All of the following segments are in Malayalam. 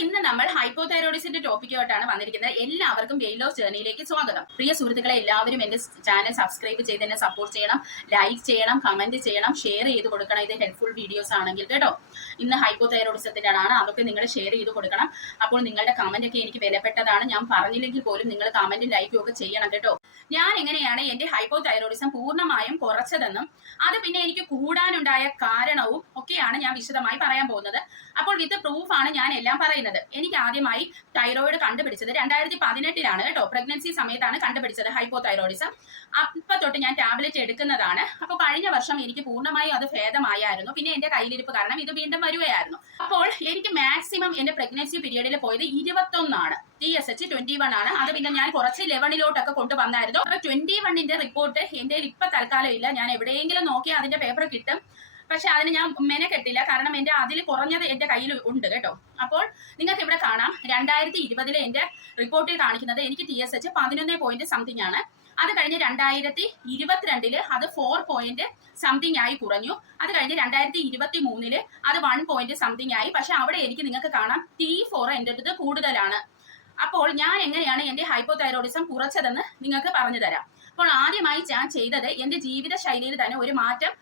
ഇന്ന് നമ്മൾ ഹൈപ്പോതൈറോയിഡിസിന്റെ ടോപ്പിക്കുമായിട്ടാണ് വന്നിരിക്കുന്നത്. എല്ലാവർക്കും വെയിറ്റ് ലോസ് ജേർണിയിലേക്ക് സ്വാഗതം. പ്രിയ സുഹൃത്തുക്കളെ, എല്ലാവരും എന്റെ ചാനൽ സബ്സ്ക്രൈബ് ചെയ്ത് എന്നെ സപ്പോർട്ട് ചെയ്യണം, ലൈക്ക് ചെയ്യണം, കമന്റ് ചെയ്യണം, ഷെയർ ചെയ്ത് കൊടുക്കണം. ഇത് ഹെൽപ്ഫുൾ വീഡിയോസ് ആണെങ്കിൽ കേട്ടോ. ഇന്ന് ഹൈപ്പോതൈറോയിഡിസത്തിന്റെ ആണ്, അതൊക്കെ നിങ്ങൾ ഷെയർ ചെയ്ത് കൊടുക്കണം. അപ്പോൾ നിങ്ങളുടെ കമന്റ് ഒക്കെ എനിക്ക് വിലപ്പെട്ടതാണ്. ഞാൻ പറഞ്ഞില്ലെങ്കിൽ പോലും നിങ്ങൾ കമന്റും ലൈക്കും ഒക്കെ ചെയ്യണം കേട്ടോ. ഞാൻ എങ്ങനെയാണ് എന്റെ ഹൈപ്പോതൈറോയിഡിസം പൂർണ്ണമായും കുറച്ചതെന്നും അത് പിന്നെ എനിക്ക് കൂടാനുണ്ടായ കാരണവും ഒക്കെയാണ് ഞാൻ വിശദമായി പറയാൻ പോകുന്നത്. അപ്പോൾ വിത്ത് പ്രൂഫ് ആണ് ഞാൻ എല്ലാം പറയുന്നത്. എനിക്ക് ആദ്യമായി തൈറോയിഡ് കണ്ടുപിടിച്ചത് 2018 കേട്ടോ. പ്രഗ്നൻസി സമയത്താണ് കണ്ടുപിടിച്ചത് ഹൈപ്പോതൈറോയിഡിസം. അപ്പൊ തൊട്ട് ഞാൻ ടാബ്ലറ്റ് എടുക്കുന്നതാണ്. അപ്പൊ കഴിഞ്ഞ വർഷം എനിക്ക് പൂർണ്ണമായും അത് ഭേദമായിരുന്നു. പിന്നെ എന്റെ കയ്യിലിരിപ്പ് കാരണം ഇത് വീണ്ടും വരികയായിരുന്നു. അപ്പോൾ എനിക്ക് മാക്സിമം എന്റെ പ്രഗ്നൻസി പീരീഡിൽ പോയത് 21 TSH 21 ആണ്. അത് പിന്നെ ഞാൻ കുറച്ച് 11 കൊണ്ടുവന്നായിരുന്നു. അപ്പൊ 21 റിപ്പോർട്ട് എന്റെ ഇപ്പൊ തൽക്കാലം ഇല്ല. ഞാൻ എവിടെയെങ്കിലും നോക്കി അതിന്റെ പേപ്പർ കിട്ടും. പക്ഷെ അതിന് ഞാൻ മെനക്കെട്ടില്ല, കാരണം എന്റെ അതിൽ കുറഞ്ഞത് എന്റെ കയ്യിൽ ഉണ്ട് കേട്ടോ. അപ്പോൾ നിങ്ങൾക്ക് ഇവിടെ കാണാം 2020 എന്റെ റിപ്പോർട്ടിൽ കാണിക്കുന്നത് എനിക്ക് TSH 11 പോയിന്റ് സംതിങ് ആണ്. അത് കഴിഞ്ഞ് 2022 അത് 4 പോയിന്റ് സംതിങ് ആയി കുറഞ്ഞു. അത് കഴിഞ്ഞ് 2023 അത് 1 പോയിന്റ് സംതിങ് ആയി. പക്ഷെ അവിടെ എനിക്ക് നിങ്ങൾക്ക് കാണാം T4 എന്റെ അടുത്ത് കൂടുതലാണ്. അപ്പോൾ ഞാൻ എങ്ങനെയാണ് എന്റെ ഹൈപ്പോതൈറോയിഡിസം കുറച്ചതെന്ന് നിങ്ങൾക്ക് പറഞ്ഞു തരാം. അപ്പോൾ ആദ്യമായി ഞാൻ ചെയ്തത് എന്റെ ജീവിത ശൈലിയിൽ തന്നെ ഒരു മാറ്റം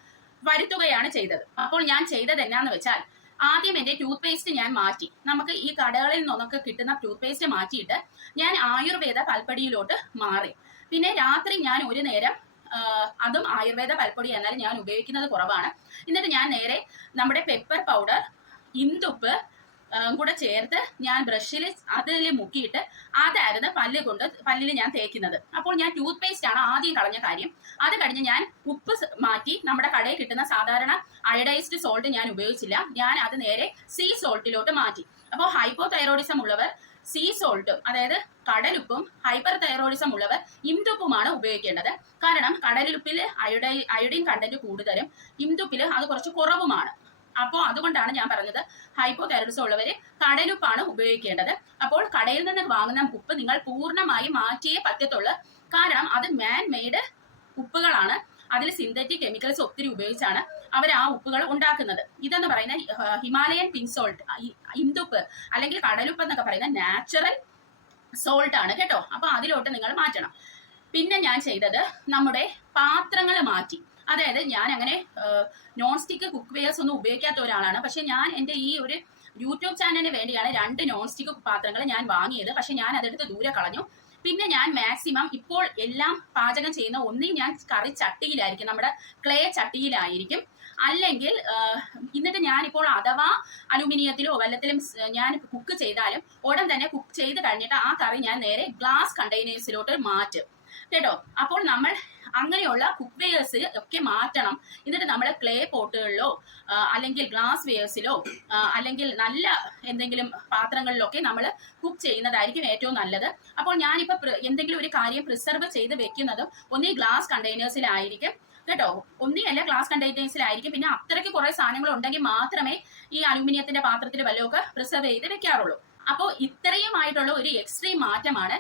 വരുത്തുകയാണ് ചെയ്തത്. അപ്പോൾ ഞാൻ ചെയ്തത് എന്നാന്ന് വെച്ചാൽ, ആദ്യം എന്റെ ടൂത്ത് പേസ്റ്റ് ഞാൻ മാറ്റി. നമുക്ക് ഈ കടകളിൽ നിന്നൊക്കെ കിട്ടുന്ന ടൂത്ത് പേസ്റ്റ് മാറ്റിയിട്ട് ഞാൻ ആയുർവേദ പൽപ്പടിയിലോട്ട് മാറി. പിന്നെ രാത്രി ഞാൻ ഒരു നേരം അതും ആയുർവേദ പൽപ്പൊടി എന്നാലും ഞാൻ ഉപയോഗിക്കുന്നത് കുറവാണ്. എന്നിട്ട് ഞാൻ നേരെ നമ്മുടെ പെപ്പർ പൗഡർ, ഇന്ദുപ്പ് കൂടെ ചേർത്ത് ഞാൻ ബ്രഷിൽ അതിൽ മുക്കിയിട്ട് അതായിരുന്നു പല്ലിൽ ഞാൻ തേക്കുന്നത്. അപ്പോൾ ഞാൻ ടൂത്ത് പേസ്റ്റ് ആണ് ആദ്യം കളഞ്ഞ കാര്യം. അത് കഴിഞ്ഞ് ഞാൻ ഉപ്പ് മാറ്റി നമ്മുടെ കടയിൽ കിട്ടുന്ന സാധാരണ അയഡൈസ്ഡ് സോൾട്ട് ഞാൻ ഉപയോഗിച്ചില്ല. ഞാൻ അത് നേരെ സീ സോൾട്ടിലോട്ട് മാറ്റി. അപ്പോൾ ഹൈപ്പോതൈറോയിഡിസം ഉള്ളവർ സീ സോൾട്ടും, അതായത് കടലുപ്പും, ഹൈപ്പർ തൈറോയിഡിസം ഉള്ളവർ ഇന്ദുപ്പുമാണ് ഉപയോഗിക്കേണ്ടത്. കാരണം കടലുപ്പിൽ അയോഡൈൻ കണ്ടന്റ് കൂടുതലും, ഇന്ദുപ്പിൽ അത് കുറച്ച് കുറവുമാണ്. അപ്പോൾ അതുകൊണ്ടാണ് ഞാൻ പറഞ്ഞത് ഹൈപ്പോതൈറോയിഡിസം ഉള്ളവര് കടലുപ്പാണ് ഉപയോഗിക്കേണ്ടത്. അപ്പോൾ കടയിൽ നിന്ന് വാങ്ങുന്ന ഉപ്പ് നിങ്ങൾ പൂർണ്ണമായി മാറ്റിയേ പറ്റത്തുള്ളൂ. കാരണം അത് മാൻ മെയ്ഡ് ഉപ്പുകളാണ്. അതിൽ സിന്തറ്റിക് കെമിക്കൽസ് ഒത്തിരി ഉപയോഗിച്ചാണ് അവർ ആ ഉപ്പുകൾ ഉണ്ടാക്കുന്നത്. ഇതെന്ന് പറയുന്ന ഹിമാലയൻ പിങ്ക് സോൾട്ട്, ഇന്ദുപ്പ് അല്ലെങ്കിൽ കടലുപ്പ് എന്നൊക്കെ പറയുന്ന നാച്ചുറൽ സോൾട്ട് ആണ് കേട്ടോ. അപ്പൊ അതിലോട്ട് നിങ്ങൾ മാറ്റണം. പിന്നെ ഞാൻ ചെയ്തത് നമ്മുടെ പാത്രങ്ങൾ മാറ്റി. അതായത് ഞാൻ അങ്ങനെ നോൺ സ്റ്റിക്ക് കുക്ക് വെയർസ് ഒന്നും ഉപയോഗിക്കാത്ത ഒരാളാണ്. പക്ഷെ ഞാൻ എൻ്റെ ഈ ഒരു യൂട്യൂബ് ചാനലിന് വേണ്ടിയാണ് 2 നോൺ സ്റ്റിക്ക് പാത്രങ്ങൾ ഞാൻ വാങ്ങിയത്. പക്ഷെ ഞാൻ അതെടുത്ത് ദൂരെ കളഞ്ഞു. പിന്നെ ഞാൻ മാക്സിമം ഇപ്പോൾ എല്ലാം പാചകം ചെയ്യുന്ന ഒന്നീ ഞാൻ കറി ചട്ടിയിലായിരിക്കും, നമ്മുടെ ക്ലേ ചട്ടിയിലായിരിക്കും. അല്ലെങ്കിൽ എന്നിട്ട് ഞാനിപ്പോൾ അഥവാ അലുമിനിയത്തിലോ വല്ലത്തിലും ഞാൻ കുക്ക് ചെയ്താലും ഉടൻ തന്നെ കുക്ക് ചെയ്ത് കഴിഞ്ഞിട്ട് ആ കറി ഞാൻ നേരെ ഗ്ലാസ് കണ്ടെയ്നേഴ്സിലോട്ട് മാറ്റും കേട്ടോ. അപ്പോൾ നമ്മൾ അങ്ങനെയുള്ള കുക്ക് വെയേഴ്സ് ഒക്കെ മാറ്റണം. എന്നിട്ട് നമ്മൾ ക്ലേ പോട്ടുകളിലോ അല്ലെങ്കിൽ ഗ്ലാസ് വെയേഴ്സിലോ അല്ലെങ്കിൽ നല്ല എന്തെങ്കിലും പാത്രങ്ങളിലൊക്കെ നമ്മൾ കുക്ക് ചെയ്യുന്നതായിരിക്കും ഏറ്റവും നല്ലത്. അപ്പോൾ ഞാനിപ്പോൾ എന്തെങ്കിലും ഒരു കാര്യം പ്രിസർവ് ചെയ്ത് വെക്കുന്നത് ഒന്നീ ഗ്ലാസ് കണ്ടെയ്നേഴ്സിലായിരിക്കും കേട്ടോ. ഒന്നിയല്ല, ഗ്ലാസ് കണ്ടെയ്നേഴ്സിലായിരിക്കും. പിന്നെ അത്രയ്ക്ക് കുറെ സാധനങ്ങൾ ഉണ്ടെങ്കിൽ മാത്രമേ ഈ അലുമിനിയത്തിന്റെ പാത്രത്തിൽ വല്ലതൊക്കെ പ്രിസർവ് ചെയ്ത് വെക്കാറുള്ളൂ. അപ്പോൾ ഇത്രയുമായിട്ടുള്ള ഒരു എക്സ്ട്രീം മാറ്റമാണ്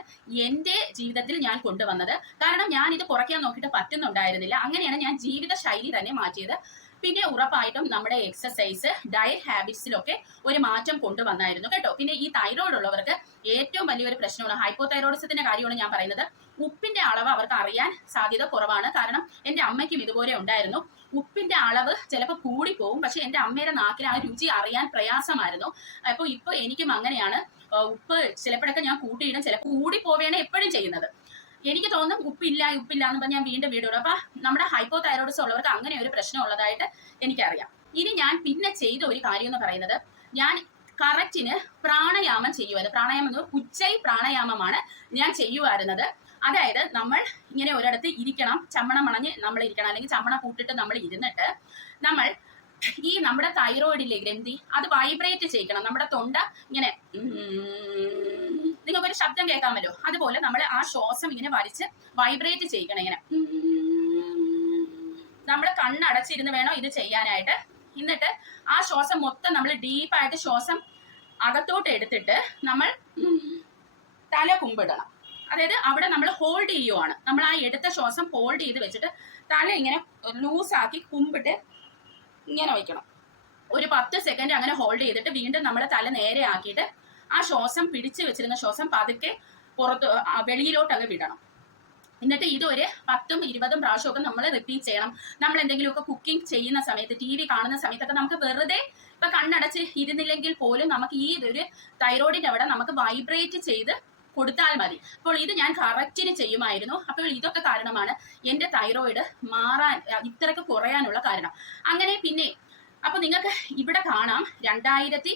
എന്റെ ജീവിതത്തിൽ ഞാൻ കൊണ്ടുവന്നത്. കാരണം ഞാൻ ഇത് കുറയ്ക്കാൻ നോക്കിയിട്ട് പറ്റുന്നുണ്ടായിരുന്നില്ല. അങ്ങനെയാണ് ഞാൻ ജീവിത ശൈലി തന്നെ മാറ്റിയത്. പിന്നെ ഉറപ്പായിട്ടും നമ്മുടെ എക്സസൈസ്, ഡയറ്റ് ഹാബിറ്റ്സിലൊക്കെ ഒരു മാറ്റം കൊണ്ടുവന്നായിരുന്നു കേട്ടോ. പിന്നെ ഈ തൈറോയിഡ് ഉള്ളവർക്ക് ഏറ്റവും വലിയൊരു പ്രശ്നമാണ് ഹൈപ്പോതൈറോയിഡിസത്തിന്റെ കാര്യമാണ് ഞാൻ പറയുന്നത്. ഉപ്പിന്റെ അളവ് അവർക്ക് അറിയാൻ സാധ്യത കുറവാണ്. കാരണം എന്റെ അമ്മയ്ക്കും ഇതുപോലെ ഉണ്ടായിരുന്നു. ഉപ്പിന്റെ അളവ് ചിലപ്പോൾ കൂടിപ്പോവും, പക്ഷെ എന്റെ അമ്മയുടെ നാക്കിൽ ആ രുചി അറിയാൻ പ്രയാസമായിരുന്നു. അപ്പോൾ ഇപ്പൊ എനിക്കും അങ്ങനെയാണ്. ഉപ്പ് ചിലപ്പോഴൊക്കെ ഞാൻ കൂട്ടിയിടും, ചിലപ്പോൾ കൂടിപ്പോവുകയാണ് എപ്പോഴും ചെയ്യുന്നത്. എനിക്ക് തോന്നും ഉപ്പില്ല എന്ന് പറഞ്ഞാൽ ഞാൻ വീണ്ടും വീടും. അപ്പൊ നമ്മുടെ ഹൈപ്പോതൈറോയിഡിസം ഉള്ളവർക്ക് അങ്ങനെ ഒരു പ്രശ്നം ഉള്ളതായിട്ട് എനിക്കറിയാം. ഇനി ഞാൻ പിന്നെ ചെയ്ത ഒരു കാര്യം എന്ന് പറയുന്നത്, ഞാൻ കറക്റ്റിന് പ്രാണായാമം ചെയ്യുമായിരുന്നു. പ്രാണായാമം എന്ന് ഉച്ചൈ പ്രാണായാമമാണ് ഞാൻ ചെയ്യുമായിരുന്നത്. അതായത് നമ്മൾ ഇങ്ങനെ ഒരിടത്ത് ഇരിക്കണം, ചമ്മണം മണഞ്ഞ് നമ്മൾ ഇരിക്കണം, അല്ലെങ്കിൽ ചമ്മണം പൂട്ടിട്ട് നമ്മൾ ഇരുന്നിട്ട് നമ്മൾ ഈ നമ്മുടെ തൈറോയിഡിലെ ഗ്രന്ഥി അത് വൈബ്രേറ്റ് ചെയ്യണം. നമ്മുടെ തൊണ്ട ഇങ്ങനെ നിങ്ങൾക്കൊരു ശബ്ദം കേൾക്കാമല്ലോ, അതുപോലെ നമ്മൾ ആ ശ്വാസം ഇങ്ങനെ വലിച്ച് വൈബ്രേറ്റ് ചെയ്യണം. ഇങ്ങനെ നമ്മൾ കണ്ണടച്ചിരുന്ന് വേണം ഇത് ചെയ്യാനായിട്ട്. എന്നിട്ട് ആ ശ്വാസം മൊത്തം നമ്മൾ ഡീപ്പായിട്ട് ശ്വാസം അകത്തോട്ട് എടുത്തിട്ട് നമ്മൾ തല കുമ്പിടണം. അതായത് അവിടെ നമ്മൾ ഹോൾഡ് ചെയ്യുവാണ്. നമ്മൾ ആ എടുത്ത ശ്വാസം ഹോൾഡ് ചെയ്ത് വെച്ചിട്ട് തല ഇങ്ങനെ ലൂസാക്കി കുമ്പിട്ട് ഇങ്ങനെ വയ്ക്കണം. ഒരു 10 സെക്കൻഡ് അങ്ങനെ ഹോൾഡ് ചെയ്തിട്ട് വീണ്ടും നമ്മൾ തല നേരെ ആക്കിയിട്ട് ആ ശ്വാസം പിടിച്ചു വെച്ചിരുന്ന ശ്വാസം പതുക്കെ പുറത്ത് വെളിയിലോട്ട് അങ്ങ് വിടണം. എന്നിട്ട് ഇതൊരു 10ഉം 20ഉം പ്രാവശ്യമൊക്കെ നമ്മൾ റിപ്പീറ്റ് ചെയ്യണം. നമ്മൾ എന്തെങ്കിലുമൊക്കെ കുക്കിംഗ് ചെയ്യുന്ന സമയത്ത്, TV കാണുന്ന സമയത്തൊക്കെ നമുക്ക് വെറുതെ ഇപ്പൊ കണ്ണടച്ച് ഇരുന്നില്ലെങ്കിൽ പോലും നമുക്ക് ഈ ഒരു തൈറോയിഡിന്റെ അവിടെ നമുക്ക് വൈബ്രേറ്റ് ചെയ്ത് കൊടുത്താൽ മതി. അപ്പോൾ ഇത് ഞാൻ കറക്റ്റിന് ചെയ്യുമായിരുന്നു. അപ്പോൾ ഇതൊക്കെ കാരണമാണ് എൻ്റെ തൈറോയിഡ് മാറാൻ ഇത്രയൊക്കെ കുറയാനുള്ള കാരണം. അങ്ങനെ പിന്നെ അപ്പൊ നിങ്ങൾക്ക് ഇവിടെ കാണാം 2023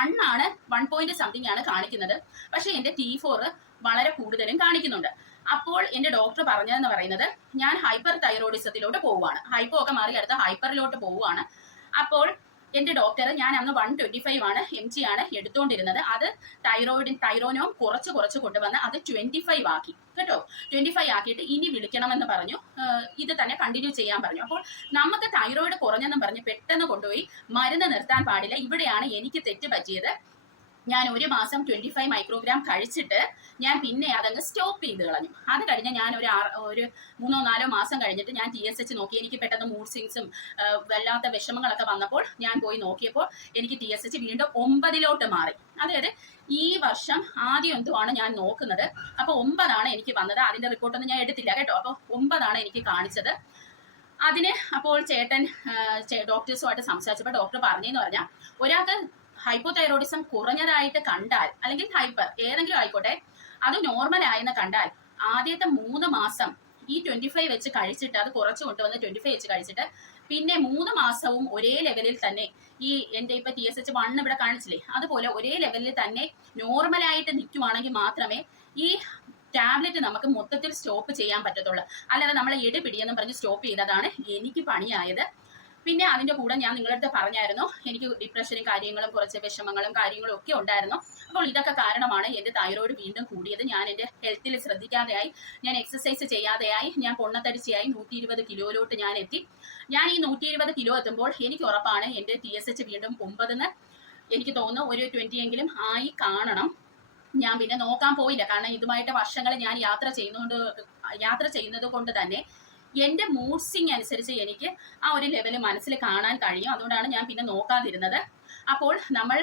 1 ആണ്, 1 something ആണ് കാണിക്കുന്നത്. പക്ഷെ എൻ്റെ T4 വളരെ കൂടുതലും കാണിക്കുന്നുണ്ട്. അപ്പോൾ എൻ്റെ ഡോക്ടർ പറഞ്ഞതെന്ന് പറയുന്നത് ഞാൻ ഹൈപ്പർ തൈറോയിഡിസത്തിലോട്ട് പോവുകയാണ്. ഹൈപ്പോ ഒക്കെ മാറി അടുത്ത ഹൈപ്പറിലോട്ട് പോവുകയാണ്. അപ്പോൾ എൻ്റെ ഡോക്ടർ, ഞാൻ അന്ന് 125 ആണ് mg ആണ് എടുത്തുകൊണ്ടിരുന്നത്. അത് തൈറോനോം കുറച്ച് കൊണ്ടുവന്ന് അത് 25 ആക്കി കേട്ടോ. 25 ആക്കിയിട്ട് ഇനി വിളിക്കണമെന്ന് പറഞ്ഞു. ഇത് തന്നെ കണ്ടിന്യൂ ചെയ്യാൻ പറഞ്ഞു. അപ്പോൾ നമുക്ക് തൈറോയിഡ് കുറഞ്ഞെന്നും പറഞ്ഞ് പെട്ടെന്ന് കൊണ്ടുപോയി മരുന്ന് നിർത്താൻ പാടില്ല. ഇവിടെയാണ് എനിക്ക് തെറ്റ് പറ്റിയത്. ഞാൻ 1 മാസം 25 മൈക്രോഗ്രാം കഴിച്ചിട്ട് ഞാൻ പിന്നെ അതങ്ങ് സ്റ്റോപ്പ് ചെയ്ത് കളഞ്ഞു. അത് കഴിഞ്ഞ് ഞാൻ ഒരു 3-4 മാസം കഴിഞ്ഞിട്ട് ഞാൻ TSH നോക്കി. എനിക്ക് പെട്ടെന്ന് മൂഡ് സ്വിങ്സും വല്ലാത്ത വിഷമങ്ങളൊക്കെ വന്നപ്പോൾ ഞാൻ പോയി നോക്കിയപ്പോൾ എനിക്ക് TSH വീണ്ടും 9 മാറി. അതായത് ഈ വർഷം ആദ്യം എന്തുവാണ് ഞാൻ നോക്കുന്നത്. അപ്പോൾ 9 എനിക്ക് വന്നത്. അതിന്റെ റിപ്പോർട്ടൊന്നും ഞാൻ എടുത്തില്ല കേട്ടോ. അപ്പോൾ 9 എനിക്ക് കാണിച്ചത്. അതിന് അപ്പോൾ ചേട്ടൻ ഡോക്ടേഴ്സുമായിട്ട് സംസാരിച്ചപ്പോൾ ഡോക്ടർ പറഞ്ഞെന്ന് പറഞ്ഞാൽ, ഒരാൾക്ക് ഹൈപ്പോതൈറോയിഡിസം കുറഞ്ഞതായിട്ട് കണ്ടാൽ, അല്ലെങ്കിൽ ഹൈപ്പർ ഏതെങ്കിലും ആയിക്കോട്ടെ, അത് നോർമൽ ആയെന്ന് കണ്ടാൽ ആദ്യത്തെ 3 മാസം ഈ 25 വെച്ച് കഴിച്ചിട്ട്, അത് കുറച്ച് കൊണ്ടുവന്ന് 25 വെച്ച് കഴിച്ചിട്ട് പിന്നെ 3 മാസവും ഒരേ ലെവലിൽ തന്നെ ഈ എൻ്റെ ഇപ്പൊ TSH 1 ഇവിടെ കാണിച്ചില്ലേ, അതുപോലെ ഒരേ ലെവലിൽ തന്നെ നോർമലായിട്ട് നിൽക്കുവാണെങ്കിൽ മാത്രമേ ഈ ടാബ്ലറ്റ് നമുക്ക് മൊത്തത്തിൽ സ്റ്റോപ്പ് ചെയ്യാൻ പറ്റത്തുള്ളൂ. അല്ലാതെ നമ്മളെ എടുപിടിയെന്ന് പറഞ്ഞ് സ്റ്റോപ്പ് ചെയ്തതാണ് എനിക്ക് പണിയായത്. പിന്നെ അതിന്റെ കൂടെ ഞാൻ നിങ്ങളുടെ അടുത്ത് പറഞ്ഞായിരുന്നു, എനിക്ക് ഡിപ്രഷനും കാര്യങ്ങളും കുറച്ച് വിഷമങ്ങളും കാര്യങ്ങളും ഒക്കെ ഉണ്ടായിരുന്നു. അപ്പോൾ ഇതൊക്കെ കാരണമാണ് എൻ്റെ തൈറോയിഡ് വീണ്ടും കൂടിയത്. ഞാൻ എൻ്റെ ഹെൽത്തിൽ ശ്രദ്ധിക്കാതെയായി, ഞാൻ എക്സസൈസ് ചെയ്യാതെയായി, ഞാൻ പൊണ്ണത്തടിച്ചായി 120 കിലോയിലോട്ട് ഞാൻ എത്തി. ഞാൻ ഈ 120 കിലോ എത്തുമ്പോൾ എനിക്ക് ഉറപ്പാണ് എൻ്റെ TSH വീണ്ടും 9 എനിക്ക് തോന്നുന്നു ഒരു 20 എങ്കിലും ആയി കാണണം. ഞാൻ പിന്നെ നോക്കാൻ പോയില്ല, കാരണം ഇതുമായിട്ട് വർഷങ്ങൾ ഞാൻ യാത്ര ചെയ്യുന്നത് കൊണ്ട് തന്നെ എൻ്റെ മൂഡ് സ്വിങ് അനുസരിച്ച് എനിക്ക് ആ ഒരു ലെവൽ മനസ്സിൽ കാണാൻ കഴിയും. അതുകൊണ്ടാണ് ഞാൻ പിന്നെ നോക്കാതിരുന്നത്. അപ്പോൾ നമ്മൾ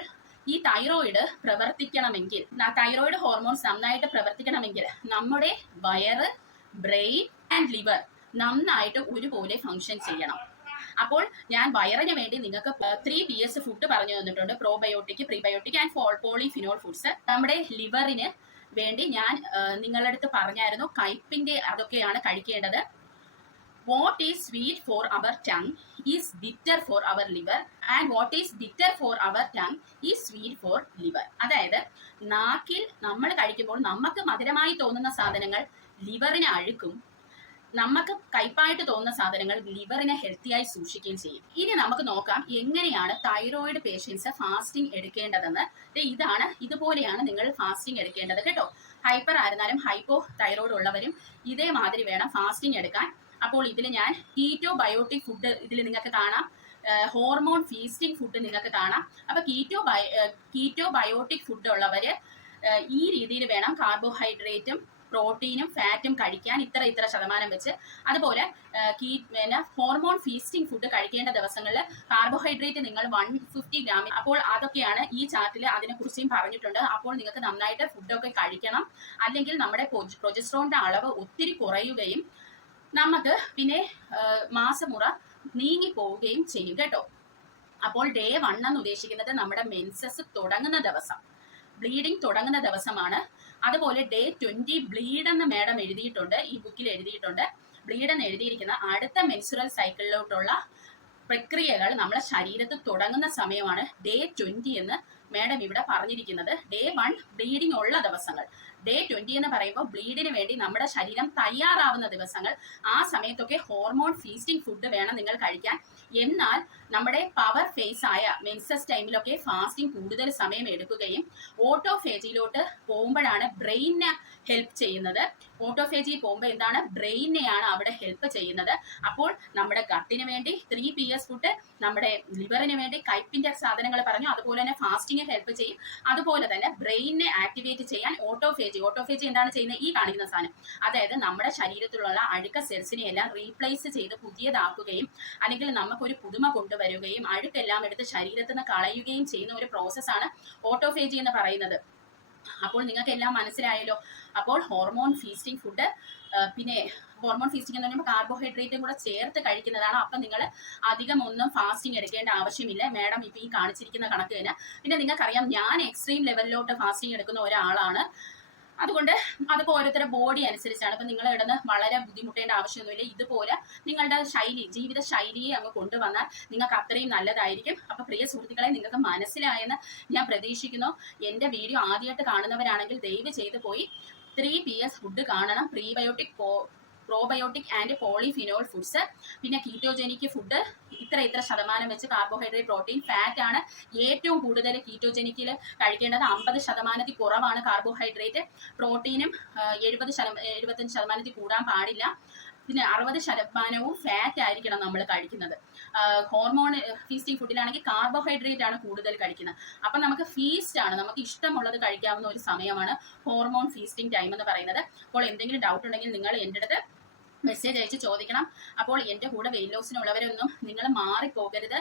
ഈ തൈറോയിഡ് പ്രവർത്തിക്കണമെങ്കിൽ, തൈറോയിഡ് ഹോർമോൺസ് നന്നായിട്ട് പ്രവർത്തിക്കണമെങ്കിൽ നമ്മുടെ വയറ്, ബ്രെയിൻ ആൻഡ് ലിവർ നന്നായിട്ട് ഒരുപോലെ ഫങ്ഷൻ ചെയ്യണം. അപ്പോൾ ഞാൻ വയറിന് വേണ്ടി നിങ്ങൾക്ക് 3 PS ഫുഡ് പറഞ്ഞു തന്നിട്ടുണ്ട്. Probiotic, prebiotic and polyphenol foods. നമ്മുടെ ലിവറിന് വേണ്ടി ഞാൻ നിങ്ങളുടെ അടുത്ത് പറഞ്ഞായിരുന്നു, കയ്പിന്റെ അതൊക്കെയാണ് കഴിക്കേണ്ടത്. What is sweet for our tongue is bitter for our liver, and what is bitter for our tongue is sweet for liver. അതായത് നാക്കിൽ നമ്മൾ കഴിക്കുമ്പോൾ നമുക്ക് മധുരമായി തോന്നുന്ന സാധനങ്ങൾ ലിവറിനെ അഴുക്കും, നമുക്ക് കയ്പായിട്ട് തോന്നുന്ന സാധനങ്ങൾ ലിവറിനെ ഹെൽത്തിയായി സൂക്ഷിക്കുകയും ചെയ്യും. ഇനി നമുക്ക് നോക്കാം എങ്ങനെയാണ് തൈറോയിഡ് പേഷ്യൻസ് ഫാസ്റ്റിംഗ് എടുക്കേണ്ടതെന്ന്. ഇതുപോലെയാണ് നിങ്ങൾ ഫാസ്റ്റിംഗ് എടുക്കേണ്ടത് കേട്ടോ. ഹൈപ്പർ ആയിരുന്നാലും ഹൈപ്പോ തൈറോയിഡ് ഉള്ളവരും ഇതേമാതിരി വേണം ഫാസ്റ്റിംഗ് എടുക്കാൻ. അപ്പോൾ ഇതിൽ ഞാൻ കീറ്റോബയോട്ടിക് ഫുഡ് ഇതിൽ നിങ്ങൾക്ക് കാണാം, ഹോർമോൺ ഫീസ്റ്റിംഗ് ഫുഡ് നിങ്ങൾക്ക് കാണാം. അപ്പൊ കീറ്റോബയോട്ടിക് ഫുഡ് ഉള്ളവര് ഈ രീതിയിൽ വേണം കാർബോഹൈഡ്രേറ്റും പ്രോട്ടീനും ഫാറ്റും കഴിക്കാൻ, ഇത്ര ശതമാനം വെച്ച്. അതുപോലെ ഹോർമോൺ ഫീസ്റ്റിംഗ് ഫുഡ് കഴിക്കേണ്ട ദിവസങ്ങളിൽ കാർബോഹൈഡ്രേറ്റ് നിങ്ങൾ 150 ഗ്രാം. അപ്പോൾ അതൊക്കെയാണ് ഈ ചാർട്ടിൽ അതിനെക്കുറിച്ചും പറഞ്ഞിട്ടുണ്ട്. അപ്പോൾ നിങ്ങൾക്ക് നന്നായിട്ട് ഫുഡൊക്കെ കഴിക്കണം, അല്ലെങ്കിൽ നമ്മുടെ പ്രൊജസ്ട്രോണിന്റെ അളവ് ഒത്തിരി കുറയുകയും നമുക്ക് പിന്നെ മാസമുറ നീങ്ങി പോവുകയും ചെയ്യും കേട്ടോ. അപ്പോൾ ഡേ 1 എന്ന് ഉദ്ദേശിക്കുന്നത് നമ്മുടെ മെൻസസ് തുടങ്ങുന്ന ദിവസം, ബ്ലീഡിങ് തുടങ്ങുന്ന ദിവസമാണ്. അതുപോലെ ഡേ 20 ബ്ലീഡ് എന്ന് മാഡം എഴുതിയിട്ടുണ്ട്, ഈ ബുക്കിൽ എഴുതിയിട്ടുണ്ട്. ബ്ലീഡ് എന്ന് എഴുതിയിരിക്കുന്ന അടുത്ത മെൻസുറൽ സൈക്കിളിലോട്ടുള്ള പ്രക്രിയകൾ നമ്മുടെ ശരീരത്തിൽ തുടങ്ങുന്ന സമയമാണ് ഡേ 20 എന്ന് മാഡം ഇവിടെ പറഞ്ഞിരിക്കുന്നത്. ഡേ 1 ബ്ലീഡിങ് ഉള്ള ദിവസങ്ങൾ, ഡേ 20 എന്ന് പറയുമ്പോൾ ബ്ലീഡിന് വേണ്ടി നമ്മുടെ ശരീരം തയ്യാറാവുന്ന ദിവസങ്ങൾ. ആ സമയത്തൊക്കെ ഹോർമോൺ ഫീസ്റ്റിംഗ് ഫുഡ് വേണം നിങ്ങൾ കഴിക്കാൻ. എന്നാൽ നമ്മുടെ പവർ ഫേസ് ആയ മെൻസസ് ടൈമിലൊക്കെ ഫാസ്റ്റിംഗ് കൂടുതൽ സമയം എടുക്കുകയും ഓട്ടോഫേജിയിലോട്ട് പോകുമ്പോഴാണ് ബ്രെയിനിനെ ഹെൽപ്പ് ചെയ്യുന്നത്. ഓട്ടോഫേജി പോകുമ്പോൾ എന്താണ്, ബ്രെയിനെയാണ് അവിടെ ഹെൽപ്പ് ചെയ്യുന്നത്. അപ്പോൾ നമ്മുടെ ഗട്ടിന് വേണ്ടി 3 PS ഫുഡ്, നമ്മുടെ ലിവറിന് വേണ്ടി കയ്പിന്റെ സാധനങ്ങൾ പറഞ്ഞു, അതുപോലെ തന്നെ ഫാസ്റ്റിംഗ് ഹെൽപ്പ് ചെയ്യും. അതുപോലെ തന്നെ ബ്രെയിനിനെ ആക്ടിവേറ്റ് ചെയ്യാൻ ഓട്ടോഫേജി ഓട്ടോഫേജി എന്താണ് ചെയ്യുന്നത്? ഈ കാണിക്കുന്ന സാധനം, അതായത് നമ്മുടെ ശരീരത്തിലുള്ള അഴുക്ക സെൽസിനെ എല്ലാം റീപ്ലേസ് ചെയ്ത് പുതിയതാക്കുകയും അല്ലെങ്കിൽ നമുക്കൊരു പുതുമ കൊണ്ടുവരികയും അഴുക്കെല്ലാം എടുത്ത് ശരീരത്തിൽ നിന്ന് കളയുകയും ചെയ്യുന്ന ഒരു പ്രോസസ്സാണ് ഓട്ടോഫേജി എന്ന് പറയുന്നത്. അപ്പോൾ നിങ്ങൾക്ക് എല്ലാം മനസ്സിലായല്ലോ. അപ്പോൾ ഹോർമോൺ ഫീസ്റ്റിംഗ് ഫുഡ്, പിന്നെ ഹോർമോൺ ഫീസ്റ്റിംഗ് എന്ന് പറയുമ്പോൾ കാർബോഹൈഡ്രേറ്റും കൂടെ ചേർത്ത് കഴിക്കുന്നതാണ്. അപ്പം നിങ്ങൾ അധികം ഒന്നും ഫാസ്റ്റിംഗ് എടുക്കേണ്ട ആവശ്യമില്ല. മാഡം ഇപ്പം ഈ കാണിച്ചിരിക്കുന്ന കണക്ക് തന്നെ. പിന്നെ നിങ്ങൾക്കറിയാം, ഞാൻ എക്സ്ട്രീം ലെവലിലോട്ട് ഫാസ്റ്റിംഗ് എടുക്കുന്ന ഒരാളാണ്. അതുകൊണ്ട് അതൊക്കെ ഓരോരുത്തരുടെ ബോഡി അനുസരിച്ചാണ്. അപ്പം നിങ്ങൾ ഇടന്ന് വളരെ ബുദ്ധിമുട്ടേണ്ട ആവശ്യമൊന്നുമില്ല. ഇതുപോലെ നിങ്ങളുടെ ജീവിത ശൈലിയെ അങ്ങ് കൊണ്ടുവന്നാൽ നിങ്ങൾക്ക് അത്രയും നല്ലതായിരിക്കും. അപ്പം പ്രിയ സുഹൃത്തുക്കളെ, നിങ്ങൾക്ക് മനസ്സിലായെന്ന് ഞാൻ പ്രതീക്ഷിക്കുന്നു. എൻ്റെ വീഡിയോ ആദ്യമായിട്ട് കാണുന്നവരാണെങ്കിൽ ദയവ് ചെയ്ത് പോയി 3PS ഫുഡ് കാണണം. പ്രോബയോട്ടിക് ആൻഡ് പോളിഫിനോൾ ഫുഡ്സ്, പിന്നെ കീറ്റോജനിക് ഫുഡ്, ഇത്ര ശതമാനം വെച്ച് കാർബോഹൈഡ്രേറ്റ്, പ്രോട്ടീൻ, ഫാറ്റ് ആണ് ഏറ്റവും കൂടുതൽ കീറ്റോജനിക്കിൽ കഴിക്കേണ്ടത്. 50% കുറവാണ് കാർബോഹൈഡ്രേറ്റ്. പ്രോട്ടീനും 75% കൂടാൻ പാടില്ല. പിന്നെ 60% ഫാറ്റ് ആയിരിക്കണം നമ്മൾ കഴിക്കുന്നത്. ഹോർമോൺ ഫീസ്റ്റിംഗ് ഫുഡിലാണെങ്കിൽ കാർബോഹൈഡ്രേറ്റ് ആണ് കൂടുതൽ കഴിക്കുന്നത്. അപ്പം നമുക്ക് ഫീസ്റ്റ് ആണ്, നമുക്ക് ഇഷ്ടമുള്ളത് കഴിക്കാവുന്ന ഒരു സമയമാണ് ഹോർമോൺ ഫീസ്റ്റിംഗ് ടൈം എന്ന് പറയുന്നത്. അപ്പോൾ എന്തെങ്കിലും ഡൗട്ട് ഉണ്ടെങ്കിൽ നിങ്ങൾ എൻ്റെ അടുത്ത് മെസ്സേജ് അയച്ച് ചോദിക്കണം. അപ്പോൾ എൻ്റെ കൂടെ വെയിറ്റ് ലോസിനുള്ളവരൊന്നും നിങ്ങൾ മാറിപ്പോകരുത്.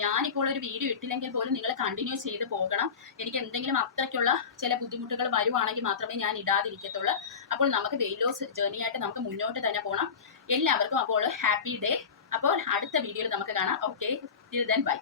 ഞാനിപ്പോൾ ഒരു വീഡിയോ ഇട്ടില്ലെങ്കിൽ പോലും നിങ്ങൾ കണ്ടിന്യൂ ചെയ്ത് പോകണം. എനിക്ക് എന്തെങ്കിലും അത്രയ്ക്കുള്ള ചില ബുദ്ധിമുട്ടുകൾ വരുവാണെങ്കിൽ മാത്രമേ ഞാൻ ഇടാതിരിക്കത്തുള്ളൂ. അപ്പോൾ നമുക്ക് വെയിറ്റ് ലോസ് ജേർണിയായിട്ട് നമുക്ക് മുന്നോട്ട് തന്നെ പോകണം. എല്ലാവർക്കും അപ്പോൾ ഹാപ്പി ഡേ. അപ്പോൾ അടുത്ത വീഡിയോയിൽ നമുക്ക് കാണാം. Okay, till then bye.